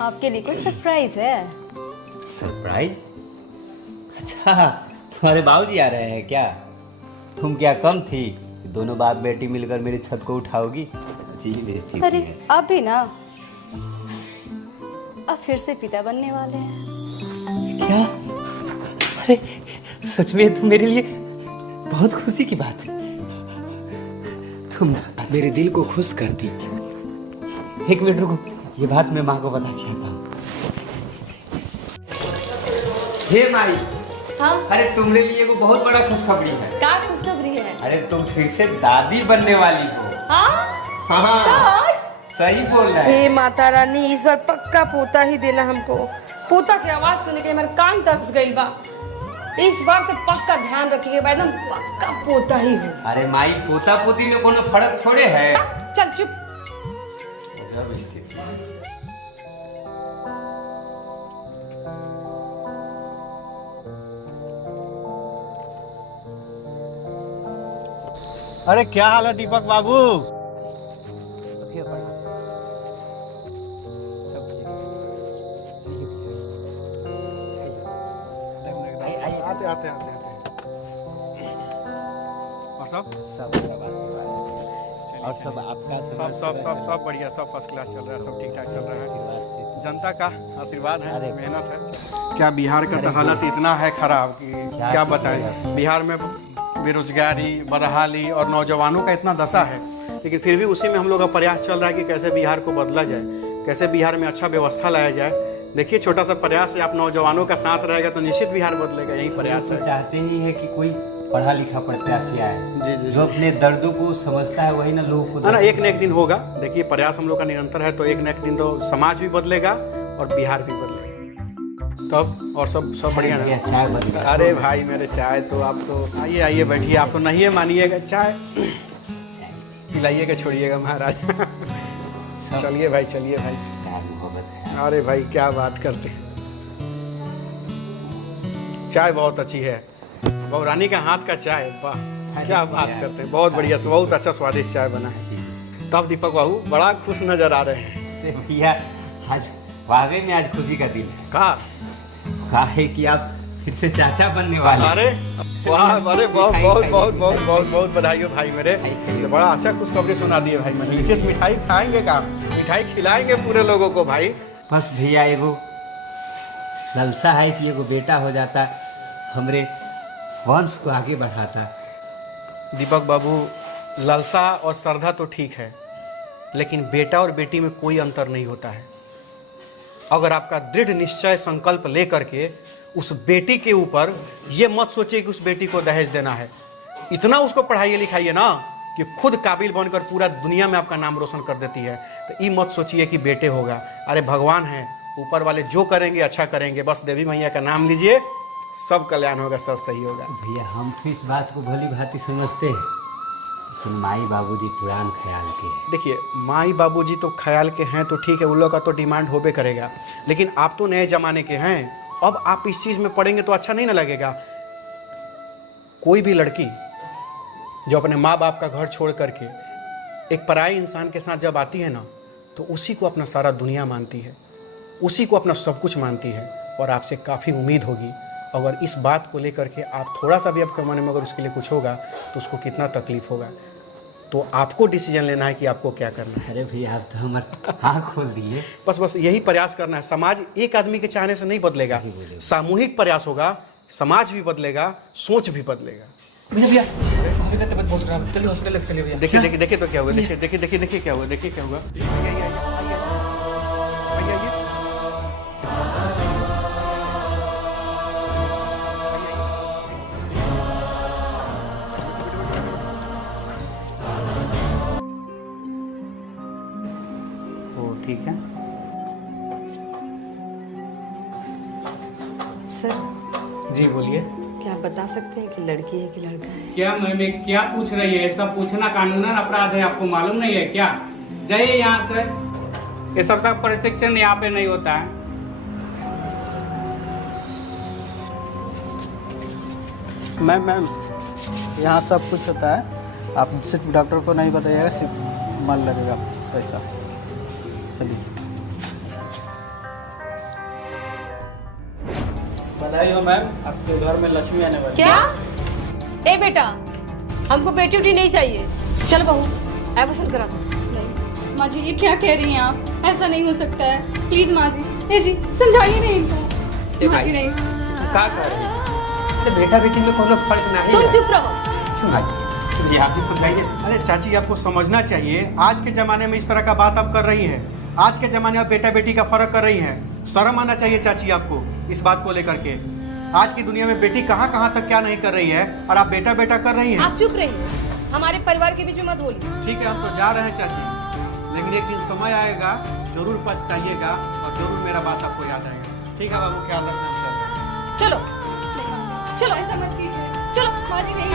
आपके लिए कुछ सरप्राइज है। सरप्राइज? अच्छा, तुम्हारे बाबूजी आ रहे हैं क्या? तुम क्या कम थी? दोनों बाप बेटी मिलकर मेरी छत को उठाओगी? जी बेइज्जती। अरे अब भी ना, अब फिर से पिता बनने वाले हैं। क्या? अरे सच में तुम मेरे लिए बहुत खुशी की बात है। तुम मेरे दिल को खुश कर दी। एक मिनट रुको, ये बात मैं माँ को बता के आता हूँ। हे माई। हाँ? अरे तुम्हारे लिए वो बहुत बड़ा खुशखबरी है। क्या खुशखबरी है? अरे तुम फिर से दादी बनने वाली हो। हाँ? हाँ सही बोल रहा है। हे माता रानी, इस बार पक्का पोता ही देना हमको। पोता की आवाज सुन के हमारे कान तरस गई बा। इस बार तो पक्का ध्यान रखिएगा, एकदम पक्का पोता ही हो। अरे माई, पोता पोती में कोनो फर्क थोड़े है। चल चुप। अजब स्थिति। अरे क्या हाल है दीपक बाबू? आते आते आते आते। और सब और सब आपका सब बढ़िया, सब फर्स्ट क्लास चल रहा है, सब ठीक ठाक चल रहा है। जनता का आशीर्वाद है, मेहनत है। क्या बिहार का तो हालत इतना है खराब कि क्या बताएं। बिहार में बेरोजगारी, बदहाली और नौजवानों का इतना दशा है, लेकिन फिर भी उसी में हम लोग का प्रयास चल रहा है कि कैसे बिहार को बदला जाए, कैसे बिहार में अच्छा व्यवस्था लाया जाए। देखिए, छोटा सा प्रयास है, आप नौजवानों का साथ रहेगा तो निश्चित बिहार बदलेगा। यही प्रयास है। चाहते ही है कि कोई पढ़ा लिखा प्रत्याशी आए। जी जी, जो अपने दर्दों को समझता है वही ना लोगों को। ना एक न एक दिन होगा। देखिए, प्रयास हम लोग का निरंतर है, तो एक न एक दिन तो समाज भी बदलेगा और बिहार भी बदलेगा। तब और सब बढ़िया है। चाय बन गया। अरे भाई मेरे चाय तो, आप तो आइए आइए बैठिए। आप तो नहीं मानिएगा, चाय पिलाइएगा, छोड़िएगा महाराज। चलिए भाई, चलिए भाई। प्यार मोहब्बत है। अरे भाई क्या बात करते हैं, चाय बहुत अच्छी है। बहुरानी का हाथ का चाय, वाह क्या बात करते हैं। बहुत बढ़िया, बहुत अच्छा स्वादिष्ट चाय बना है। तब दीपक बाबू बड़ा खुश नजर आ रहे हैं। भैया आज वाकई में आज खुशी का दिन है। कहा है कि आप फिर से चाचा बनने वाले। अरे वाह, अरे बहुत बहुत बहुत बहुत बहुत बहुत बधाई हो भाई मेरे। बड़ा अच्छा खुशखबरी सुना दिए भाई। मैंने निश्चित मिठाई खाएंगे, का मिठाई खिलाएंगे पूरे लोगों को भाई। बस भैया एगो लालसा है कि एगो बेटा हो जाता, हमरे वंश को आगे बढ़ाता। दीपक बाबू, लालसा और श्रद्धा तो ठीक है, लेकिन बेटा और बेटी में कोई अंतर नहीं होता है। अगर आपका दृढ़ निश्चय संकल्प लेकर के उस बेटी के ऊपर ये मत सोचिए कि उस बेटी को दहेज देना है, इतना उसको पढ़ाइए लिखाइए ना कि खुद काबिल बनकर पूरा दुनिया में आपका नाम रोशन कर देती है। तो ये मत सोचिए कि बेटे होगा। अरे भगवान है, ऊपर वाले जो करेंगे अच्छा करेंगे। बस देवी मैया का नाम लीजिए, सब कल्याण होगा, सब सही होगा। भैया हम तो इस बात को भली भांति समझते हैं, लेकिन माई बाबूजी पुरान ख्याल के हैं। देखिए, माई बाबूजी तो ख्याल के हैं तो ठीक है, उन लोग का तो डिमांड होबे करेगा, लेकिन आप तो नए जमाने के हैं। अब आप इस चीज़ में पढ़ेंगे तो अच्छा नहीं ना लगेगा। कोई भी लड़की जो अपने माँ बाप का घर छोड़ करके एक पराये इंसान के साथ जब आती है ना, तो उसी को अपना सारा दुनिया मानती है, उसी को अपना सब कुछ मानती है। और आपसे काफ़ी उम्मीद होगी। अगर इस बात को लेकर के आप थोड़ा सा भी आपके मन में अगर उसके लिए कुछ होगा तो उसको कितना तकलीफ होगा। तो आपको डिसीजन लेना है कि आपको क्या करना है। अरे भैया आप तो हमारे आँख खोल दिए। बस यही प्रयास करना है। समाज एक आदमी के चाहने से नहीं बदलेगा, सामूहिक प्रयास होगा, समाज भी बदलेगा, सोच भी बदलेगा। भैया तबीयत बहुत खराब है, चलिए हॉस्पिटल लेकर चलिए भैया। देखिए देखिए देखिए तो क्या हुआ, देखिए देखिए देखिए देखिए क्या हुआ, देखिए क्या हुआ। ठीक है सर जी बोलिए। क्या आप बता सकते हैं कि लड़की है कि लड़का है? क्या मैम क्या पूछ रही है? सब पूछना कानूनन अपराध है, आपको मालूम नहीं है क्या? जाइए यहाँ से, ये सब प्रशिक्षण यहाँ पे नहीं होता है। मैम यहाँ सब कुछ होता है, आप सिर्फ डॉक्टर को नहीं बताइएगा, सिर्फ मान लगेगा पैसा। चलिए बधाई हो मैम, आपके घर में लक्ष्मी आने वाली क्या? ए बेटा, हमको बेटी उटी नहीं चाहिए। चल बहू, एडमिशन करा दो। नहीं माँ जी, ये क्या कह रही हैं आप? ऐसा नहीं हो सकता है, प्लीज माँ जी। ए जी समझाइए नहीं इनको। माँ जी नहीं। का कर रही है? अरे बेटा बेटी में कोनो फर्क नहीं तुम है। चुप रहो। ये आप भी समझाइए। अरे चाची, आपको समझना चाहिए, आज के ज़माने में इस तरह का बात आप कर रही हैं। आज के ज़माने में बेटा बेटी का फ़र्क कर रही हैं। शर्म आना चाहिए चाची आपको इस बात को लेकर के। आज की दुनिया में बेटी कहाँ कहाँ तक क्या नहीं कर रही है और आप बेटा बेटा कर रही हैं। आप चुप रहिए, हमारे परिवार के बीच में मत बोलिए। ठीक है, हम तो जा रहे हैं चाची, लेकिन एक दिन समय आएगा, जरूर पछताइएगा और जरूर मेरा बात आपको याद आएगा। ठीक है बाबू, ख्याल रखना अपना। चलो नहीं माँ जी, चलो, ऐसा मत कीजिए। चलो। माँ जी नहीं।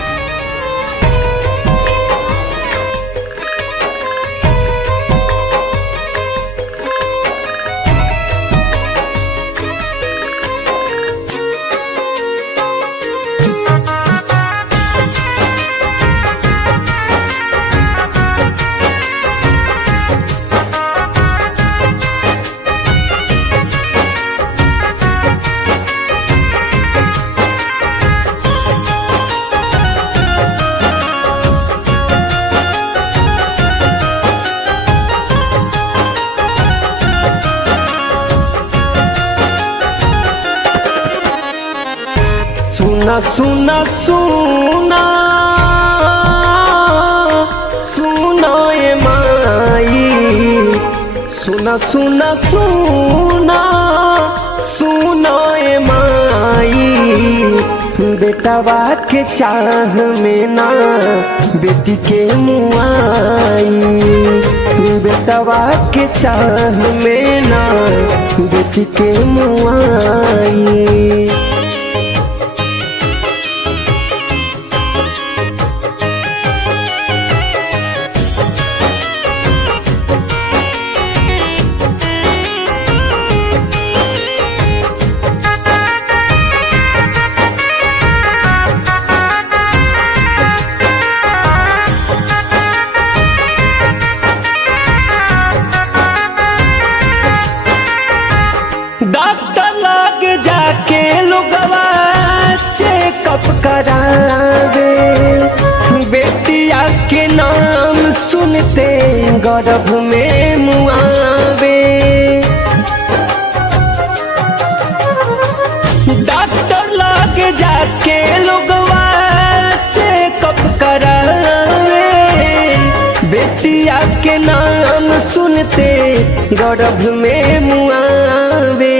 सुना सुना सुना सुना ये माई, सुना सुना सुना सुना ये माई, बेटवा के चाह में ना बेटी के मुआई, बेटवा के चाह में ना बेटी के मुआई। डॉक्टर लग जाके लोगवा चेकअप करावे, बेटिया के नाम सुनते गर्भ में मुआवे। डॉक्टर लग जाके लोगवा चेकअप करावे, बेटिया के नाम सुनते गर्भ में मुआवे।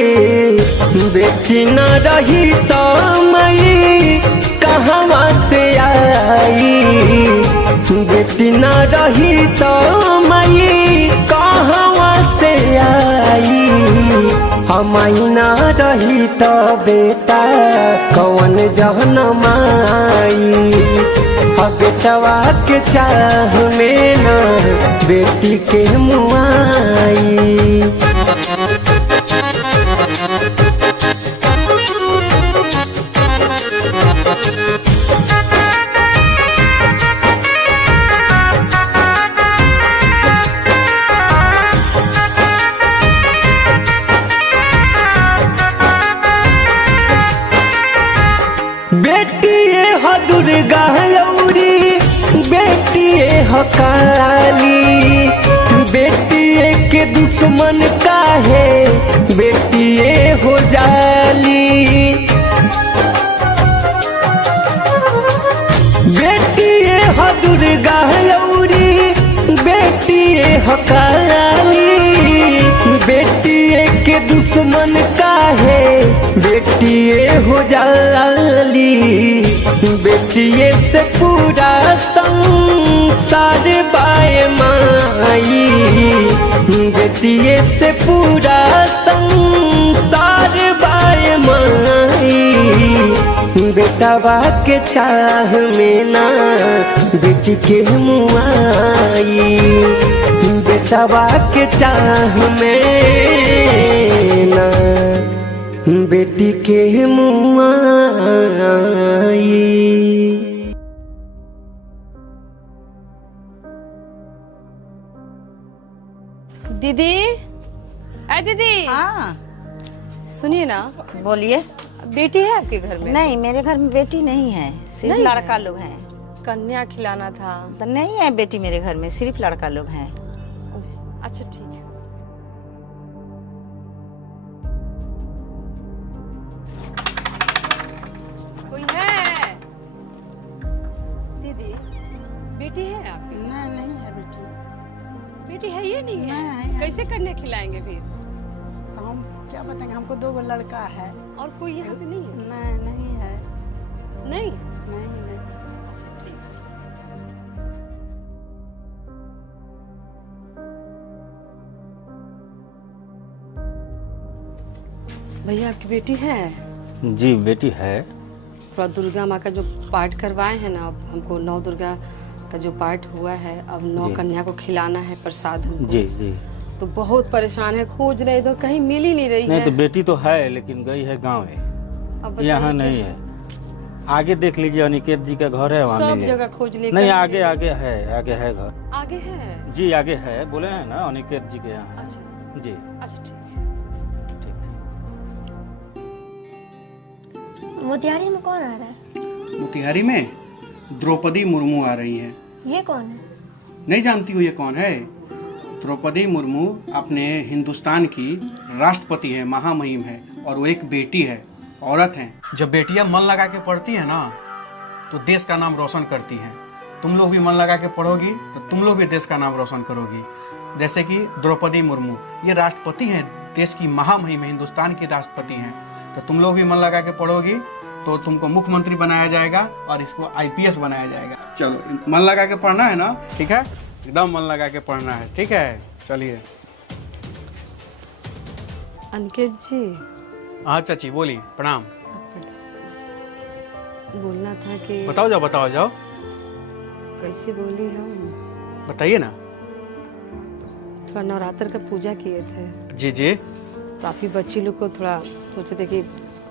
बेटी न रही तो मई कहवा से आई, बेटी न रही तो मई कहवा से आई, हमई न रही तो बेटा कौन जहनम आई। बेटवा के चाह में ना बेटी के मुआई। बेटिए हो दुर्गा लौरी, बेटिए हो काली, बेटिए के दुश्मन काहे बेटिए हो जाली। बेटिए हो दुर्गा लौरी, बेटिए हो काली, बेटिए के दुश्मन काहे बेटिए हो जाली। बेटिए से पूरा संसार बाए माई, बेटिए से पूरा संसार बाए माई। बेटवा के चाह में ना बेटी के मुआई, बेटवा के चाह में ना बेटी के मुआई। दीदी, अरे दीदी, हाँ सुनिए ना। बोलिए। बेटी है आपके घर में? नहीं, मेरे घर में बेटी नहीं है, सिर्फ नहीं लड़का है। लोग हैं। कन्या खिलाना था। तो नहीं है बेटी मेरे घर में, सिर्फ लड़का लोग हैं। अच्छा ठीक है। कोई है? दीदी बेटी है आपकी? नहीं है बेटी। बेटी है ये नहीं है? नहीं है। कैसे कन्या खिलाएंगे फिर? तो हम क्या बताएंगे, हमको 2 लड़का है। और कोई यहाँ पे नहीं है? नहीं है। नहीं। नहीं। अच्छा ठीक है। भैया आपकी बेटी है? जी बेटी है। थोड़ा दुर्गा माँ का जो पाठ करवाए हैं ना, अब हमको 9 दुर्गा का जो पाठ हुआ है, अब 9 जी। कन्या को खिलाना है प्रसाद हमको। जी जी। तो बहुत परेशान है, खोज रहे तो कहीं मिल ही नहीं रही नहीं है। तो बेटी तो है लेकिन गई है गाँव है, अब बताइए यहाँ क्या- नहीं है। आगे देख लीजिए, अनिकेत जी का घर है, वहाँ सब मिलेगा। जगह खोज ले। नहीं आगे आगे है घर। आगे है? जी आगे है, बोले हैं ना अनिकेत जी के यहाँ। अच्छा जी अच्छा ठीक है। मोतिहारी में कौन आ रहा है? मोतिहारी में द्रौपदी मुर्मू आ रही हैं। ये कौन है? नहीं जानती हो ये कौन है? द्रौपदी मुर्मू अपने हिंदुस्तान की राष्ट्रपति है, महामहिम है, और वो एक बेटी है, औरत है। जब बेटियां मन लगा के पढ़ती है ना तो देश का नाम रोशन करती हैं। तुम लोग भी मन लगा के पढ़ोगी तो तुम लोग भी देश का नाम रोशन करोगी। जैसे कि द्रौपदी मुर्मू ये राष्ट्रपति हैं, देश की महामहिम है, हिंदुस्तान की राष्ट्रपति हैं। तो तुम लोग भी मन लगा के पढ़ोगी तो तुमको मुख्यमंत्री बनाया जाएगा और इसको आईपीएस बनाया जाएगा। चलो मन लगा के पढ़ना है ना, ठीक है? एकदम मन लगा के पढ़ना है, ठीक है? चलिए। अनिकेत जी। हाँ चाची बोली, प्रणाम। बोलना था कि बताओ जाओ कैसे बोली हम, बताइए ना। थोड़ा नवरात्र का पूजा किए थे जी जी। तो आप ही बच्ची लोग को थोड़ा सोचे थे कि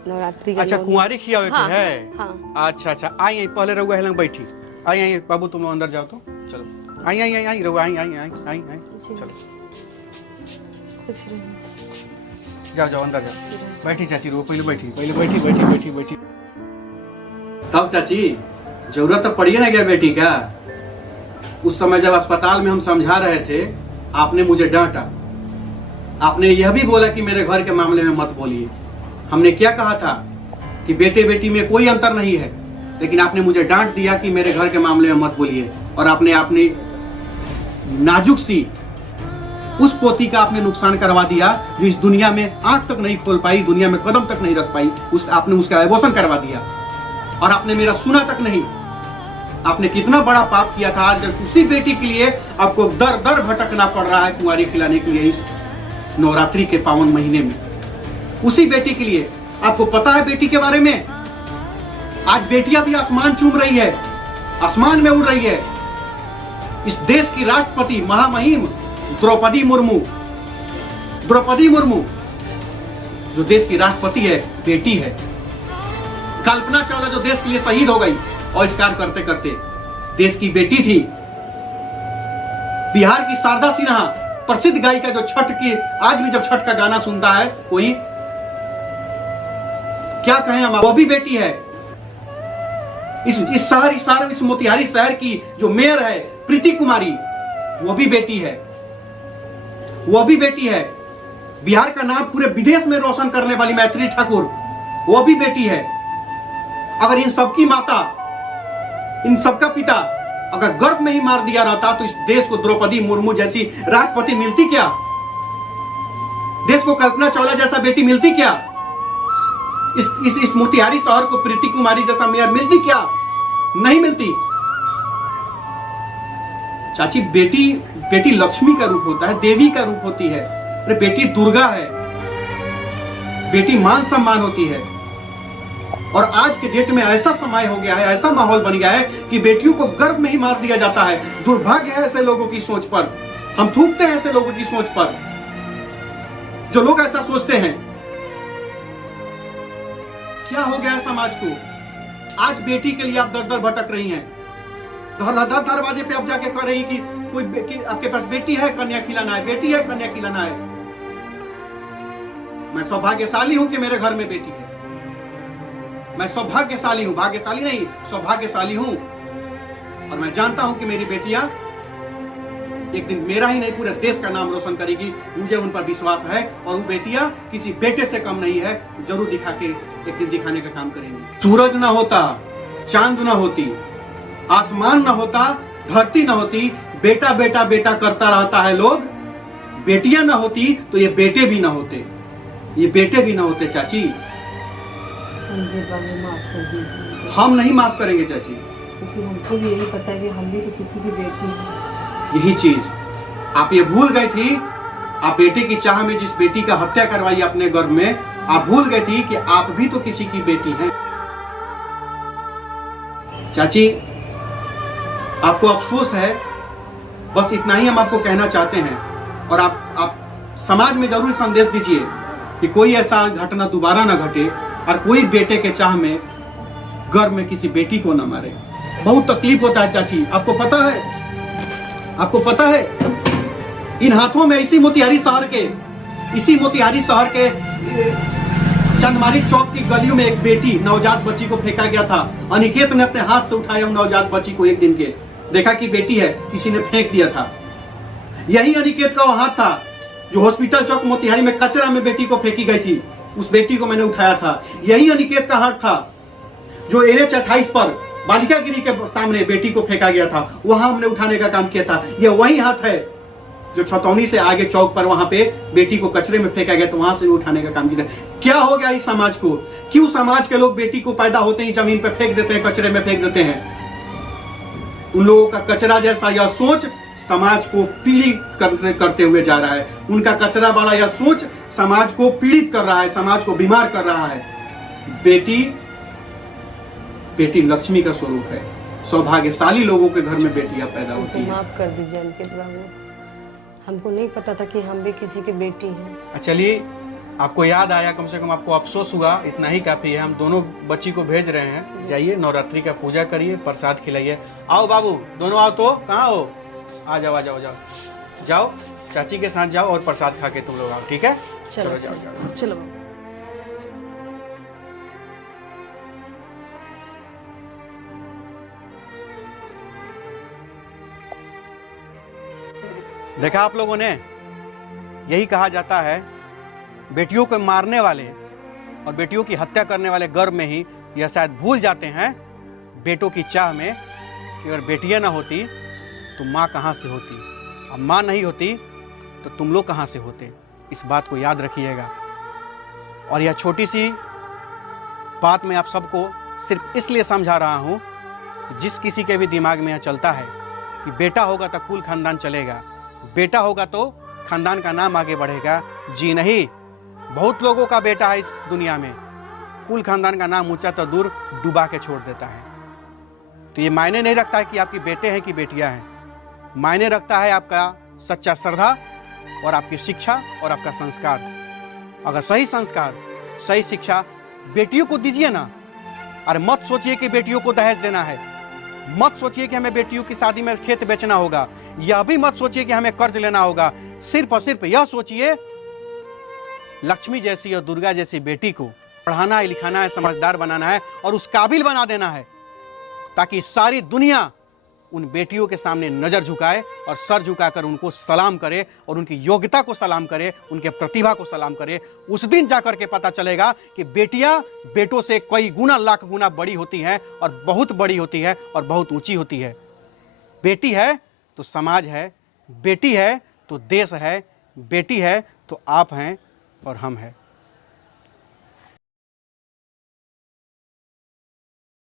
नवरात्रि का अच्छा लोग- कुंवारी खियावे हाँ, के है? हाँ। अच्छा आई पहले रहुआ है बैठी। आई बाबू तुम लोग अंदर जाओ तो चलो। आई रहुआ आई जी। चलो कुछ नहीं। जाओ अंदर जाओ। बैठी चाची रो, पहले बैठी। तब चाची जरूरत तो पड़ी ना गया बेटी का। उस समय जब अस्पताल में हम समझा रहे थे आपने मुझे डांटा। आपने यह भी बोला कि मेरे घर के मामले में मत बोलिए। हमने क्या कहा था कि बेटे बेटी में कोई अंतर नहीं है, लेकिन आपने मुझे डांट दिया कि मेरे घर के मामले में मत बोलिए। और आपने अपनी नाजुक सी उस पोती का आपने नुकसान करवा दिया जो इस दुनिया में आंख तक नहीं खोल पाई, दुनिया में कदम तक नहीं रख पाई। आपने उसका एबॉर्शन करवा दिया और आपने मेरा सुना तक नहीं। आपने कितना बड़ा पाप किया था। आज उसी बेटी के लिए आपको दर दर भटकना पड़ रहा है कुंवारी खिलाने के लिए इस नवरात्रि के पावन महीने में। उसी बेटी के लिए। आपको पता है बेटी के बारे में? आज बेटियां भी आसमान चूम रही है, आसमान में उड़ रही है। इस देश की राष्ट्रपति महामहिम द्रौपदी मुर्मू जो देश की राष्ट्रपति है, बेटी है। कल्पना चावला जो देश के लिए शहीद हो गई और इस कार्य करते करते देश की बेटी थी। बिहार की शारदा सिन्हा प्रसिद्ध गायिका जो छठ की, आज भी जब छठ का गाना सुनता है कोई, क्या कहें हम, वो भी बेटी है। इस मोतिहारी शहर की जो मेयर है प्रीति कुमारी, वो भी बेटी है। बिहार का नाम पूरे विदेश में रोशन करने वाली मैथिली ठाकुर, वो भी बेटी है। अगर इन सबकी माता, इन सबका पिता अगर गर्भ में ही मार दिया रहता तो इस देश को द्रौपदी मुर्मू जैसी राष्ट्रपति मिलती क्या? देश को कल्पना चावला जैसा बेटी मिलती क्या? इस मोतिहारी शहर को प्रीति कुमारी जैसा मेयर मिलती क्या? नहीं मिलती। चाची बेटी लक्ष्मी का रूप होता है, देवी का रूप होती है। अरे बेटी दुर्गा है, बेटी मान सम्मान होती है। और आज के डेट में ऐसा समय हो गया है, ऐसा माहौल बन गया है कि बेटियों को गर्भ में ही मार दिया जाता है। दुर्भाग्य है ऐसे लोगों की सोच पर। हम थूकते हैं ऐसे लोगों की सोच पर जो लोग ऐसा सोचते हैं। क्या हो गया है समाज को? आज बेटी के लिए आप दर दर भटक रही हैं। दरवाजे पे आप जाके कह रही कि कि आपके पास बेटी है, कन्या खिलाना है, बेटी है, कन्या खिलाना है। मैं सौभाग्यशाली हूं कि मेरे घर में बेटी है। मैं सौभाग्यशाली हूं, भाग्यशाली नहीं, सौभाग्यशाली हूं। और मैं जानता हूं कि मेरी बेटियां एक दिन मेरा ही नहीं पूरे देश का नाम रोशन करेगी। मुझे उन पर विश्वास है और वो बेटियां किसी बेटे से कम नहीं है, जरूर दिखा के एक दिन दिखाने का काम करेंगी। सूरज ना होता, चांद ना होती, आसमान ना होता, धरती ना होती, बेटा बेटा बेटा करता रहता है लोग। बेटियां ना होती तो ये बेटे भी ना होते, ये बेटे भी ना होते। चाची बाबू माफ कर दीजिए, हम नहीं माफ करेंगे चाची। क्योंकि हमको भी यही पता है कि हम भी तो किसी की बेटी हैं। यही चीज आप ये भूल गई थी। आप बेटे की चाह में जिस बेटी का हत्या करवाई अपने गर्भ में, आप भूल गई थी कि आप भी तो किसी की बेटी हैं। चाची आपको अफसोस है, बस इतना ही हम आपको कहना चाहते हैं। और आप समाज में जरूर संदेश दीजिए कि कोई ऐसा घटना दोबारा ना घटे और कोई बेटे के चाह में गर्भ में किसी बेटी को ना मारे। बहुत तकलीफ होता है चाची, आपको पता है, आपको पता है। इन हाथों में इसी मोतिहारी शहर के चंदमारी चौक की गलियों में एक बेटी नवजात बच्ची को फेंका गया था। अनिकेत ने अपने हाथ से उठाया नवजात बच्ची को, एक दिन के देखा कि बेटी है, किसी ने फेंक दिया था। यही अनिकेत का वो हाथ था जो हॉस्पिटल चौक मोतिहारी में कचरा में बेटी को फेंकी गई थी, उस बेटी को मैंने उठाया था। यही अनिकेत का हाथ था जो NH 28 पर बालिका गिरी के सामने बेटी को फेंका गया था, वहां हमने उठाने का काम किया था। यह वही हाथ है जो छतौनी से आगे चौक पर वहां पे बेटी को कचरे में फेंका गया, तो वहां से भी उठाने का काम किया। क्या हो गया इस समाज को? क्यों समाज के लोग बेटी को पैदा होते ही जमीन पर फेंक देते हैं, कचरे में फेंक देते हैं? उन लोगों का कचरा जैसा यह सोच समाज को पीड़ित करते हुए जा रहा है। उनका कचरा वाला यह सोच समाज को पीड़ित कर रहा है, समाज को बीमार कर रहा है। बेटी लक्ष्मी का स्वरूप है। सौभाग्यशाली लोगों के घर में बेटियां पैदा होती हैं। माफ कर दीजिए अंकित बाबू, हमको नहीं पता था कि हम भी किसी की बेटी हैं। चलिए, आपको याद आया, कम से कम आपको अफसोस हुआ, इतना ही काफी है। हम दोनों बच्ची को भेज रहे हैं, जाइए नवरात्रि का पूजा करिए, प्रसाद खिलाइए। आओ बाबू, दोनों आओ। तो कहाँ हो? आ जाओ, आ जाओ, जाओ जाओ, चाची के साथ जाओ और प्रसाद खा के तुम लोग आओ, ठीक है? चलो जाओ। चलो। देखा आप लोगों ने, यही कहा जाता है, बेटियों को मारने वाले और बेटियों की हत्या करने वाले गर्भ में ही यह शायद भूल जाते हैं बेटों की चाह में कि अगर बेटियां ना होती तो माँ कहाँ से होती, अब माँ नहीं होती तो तुम लोग कहाँ से होते। इस बात को याद रखिएगा। और यह छोटी सी बात मैं आप सबको सिर्फ इसलिए समझा रहा हूँ, जिस किसी के भी दिमाग में यह चलता है कि बेटा होगा तो कुल खानदान चलेगा, बेटा होगा तो खानदान का नाम आगे बढ़ेगा, जी नहीं। बहुत लोगों का बेटा है इस दुनिया में, कुल खानदान का नाम ऊंचा तो दूर डुबा के छोड़ देता है। तो ये मायने नहीं रखता है कि आपकी बेटे हैं कि बेटियां हैं, मायने रखता है आपका सच्चा श्रद्धा और आपकी शिक्षा और आपका संस्कार। अगर सही संस्कार, सही शिक्षा बेटियों को दीजिए ना। अरे मत सोचिए कि बेटियों को दहेज देना है, मत सोचिए कि हमें बेटियों की शादी में खेत बेचना होगा, यह भी मत सोचिए कि हमें कर्ज लेना होगा। सिर्फ और सिर्फ यह सोचिए, लक्ष्मी जैसी और दुर्गा जैसी बेटी को पढ़ाना है, लिखाना है, समझदार बनाना है और उस काबिल बना देना है, ताकि सारी दुनिया उन बेटियों के सामने नजर झुकाए और सर झुकाकर उनको सलाम करे और उनकी योग्यता को सलाम करे, उनके प्रतिभा को सलाम करे। उस दिन जाकर के पता चलेगा कि बेटियां बेटों से कई गुना, लाख गुना बड़ी होती हैं और बहुत बड़ी होती है और बहुत ऊंची होती है। बेटी है तो समाज है, बेटी है तो देश है, बेटी है तो आप हैं और हम हैं।